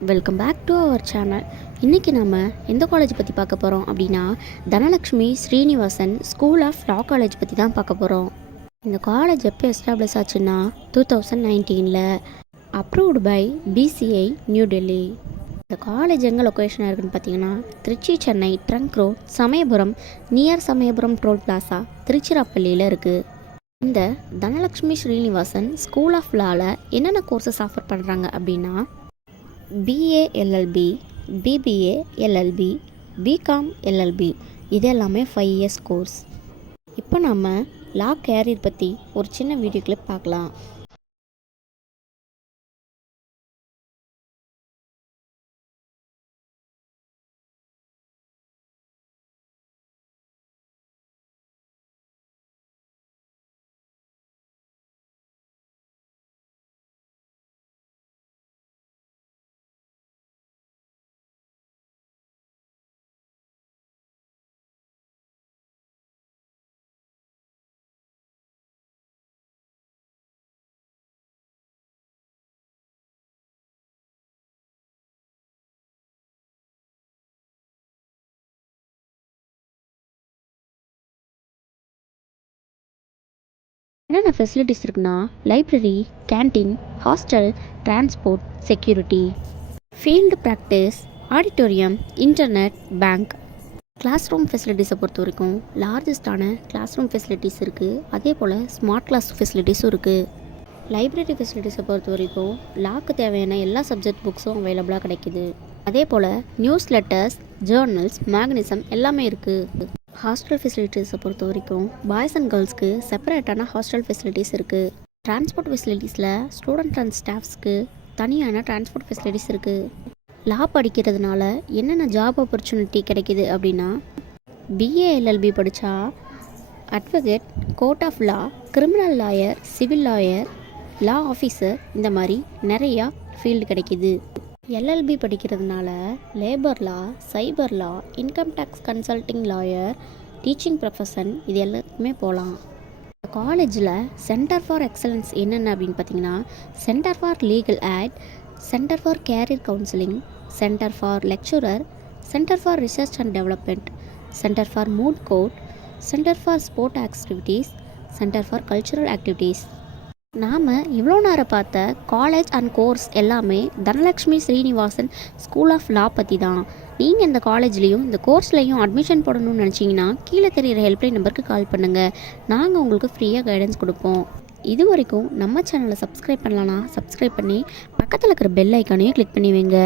Welcome back to our channel. இன்றைக்கி நம்ம எந்த காலேஜ் பற்றி பார்க்க போகிறோம் அப்படின்னா Dhanalakshmi Srinivasan school of law college பற்றி தான் பார்க்க போகிறோம். இந்த காலேஜ் எப்போ எஸ்டாப்ளிஷ் ஆச்சுன்னா 2019 approved by BCI new Delhi. இந்த காலேஜ் எங்கே லொக்கேஷனாக இருக்குன்னு பார்த்தீங்கன்னா Trichy Chennai trunk road Samayapuram near Samayapuram toll plaza திருச்சிராப்பள்ளியில் இருக்குது. இந்த தனலக்ஷ்மி ஸ்ரீனிவாசன் ஸ்கூல் ஆஃப் லாவில் என்னென்ன கோர்சஸ் ஆஃபர் பண்ணுறாங்க அப்படின்னா BA LLB, BBA LLB, BCom LLB இது எல்லாமே 5 years கோர்ஸ். இப்போ நம்ம லா கேரியர் பற்றி ஒரு சின்ன வீடியோ கிளிப் பார்க்கலாம். என்னென்ன ஃபெசிலிட்டிஸ் இருக்குன்னா library, canteen, hostel, transport, security, field practice, auditorium, internet, bank. Class room ஃபெசிலிட்டிஸை பொறுத்த வரைக்கும் லார்ஜஸ்டான கிளாஸ் ரூம் ஃபெசிலிட்டிஸ் இருக்குது. அதே போல் ஸ்மார்ட் கிளாஸ் ஃபெசிலிட்டிஸும் இருக்குது. லைப்ரரி ஃபெசிலிட்டிஸை பொறுத்த வரைக்கும் லாக்கு தேவையான எல்லா சப்ஜெக்ட் புக்ஸும் அவைலபிளாக கிடைக்கிது. அதே போல் நியூஸ் லெட்டர்ஸ், ஜேர்னல்ஸ், மேக்னிசம் எல்லாமே இருக்குது. ஹாஸ்டல் ஃபெசிலிட்டிஸை பொறுத்த வரைக்கும் பாய்ஸ் அண்ட் கேர்ள்ஸ்க்கு செப்பரேட்டான ஹாஸ்டல் ஃபெசிலிட்டிஸ் இருக்குது. டிரான்ஸ்போர்ட் ஃபெசிலிட்டிஸில் ஸ்டூடெண்ட் அண்ட் ஸ்டாஃப்ஸ்க்கு தனியான டிரான்ஸ்போர்ட் ஃபெசிலிட்டிஸ் இருக்குது. லா படிக்கிறதுனால என்னென்ன ஜாப் ஆப்பர்ச்சுனிட்டி கிடைக்கிது அப்படின்னா BA LLB படித்தா advocate, court of law, criminal lawyer, civil lawyer, law officer இந்த மாதிரி நிறையா ஃபீல்டு கிடைக்கிது. LLB படிக்கிறதுனால labour law, cyber law, income tax consulting lawyer, teaching profession இது எல்லாத்துக்குமே போகலாம். காலேஜில் சென்டர் ஃபார் எக்ஸலன்ஸ் என்னென்ன அப்படின்னு பார்த்தீங்கன்னா centre for legal aid, centre for career counselling, centre for lecturer, centre for research and development, centre for moot court, centre for sport activities, centre for cultural activities. நாம் இவ்வளோ நேரம் பார்த்த college and course எல்லாமே Dhanalakshmi Srinivasan school of law பற்றி தான். நீங்கள் இந்த காலேஜ்லேயும் இந்த கோர்ஸ்லேயும் அட்மிஷன் போடணும்னு நினச்சிங்கன்னா கீழே தெரிகிற ஹெல்ப்லைன் நம்பருக்கு கால் பண்ணுங்கள். நாங்கள் உங்களுக்கு ஃப்ரீயாக கைடன்ஸ் கொடுப்போம். இது வரைக்கும் நம்ம சேனலை சப்ஸ்கிரைப் பண்ணலான்னா சப்ஸ்கிரைப் பண்ணி பக்கத்தில் இருக்கிற பெல் ஐக்கானையும் கிளிக் பண்ணி வைங்க.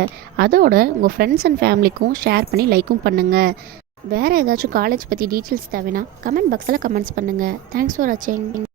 அதோட உங்கள் ஃப்ரெண்ட்ஸ் அண்ட் ஃபேமிலிக்கும் ஷேர் பண்ணி லைக்கும் பண்ணுங்கள். வேறு ஏதாச்சும் காலேஜ் பற்றி டீட்டெயில்ஸ் தேவைன்னா கமெண்ட் பாக்ஸில் கமெண்ட்ஸ் பண்ணுங்கள். தேங்க்ஸ் ஃபார் வாட்சிங்.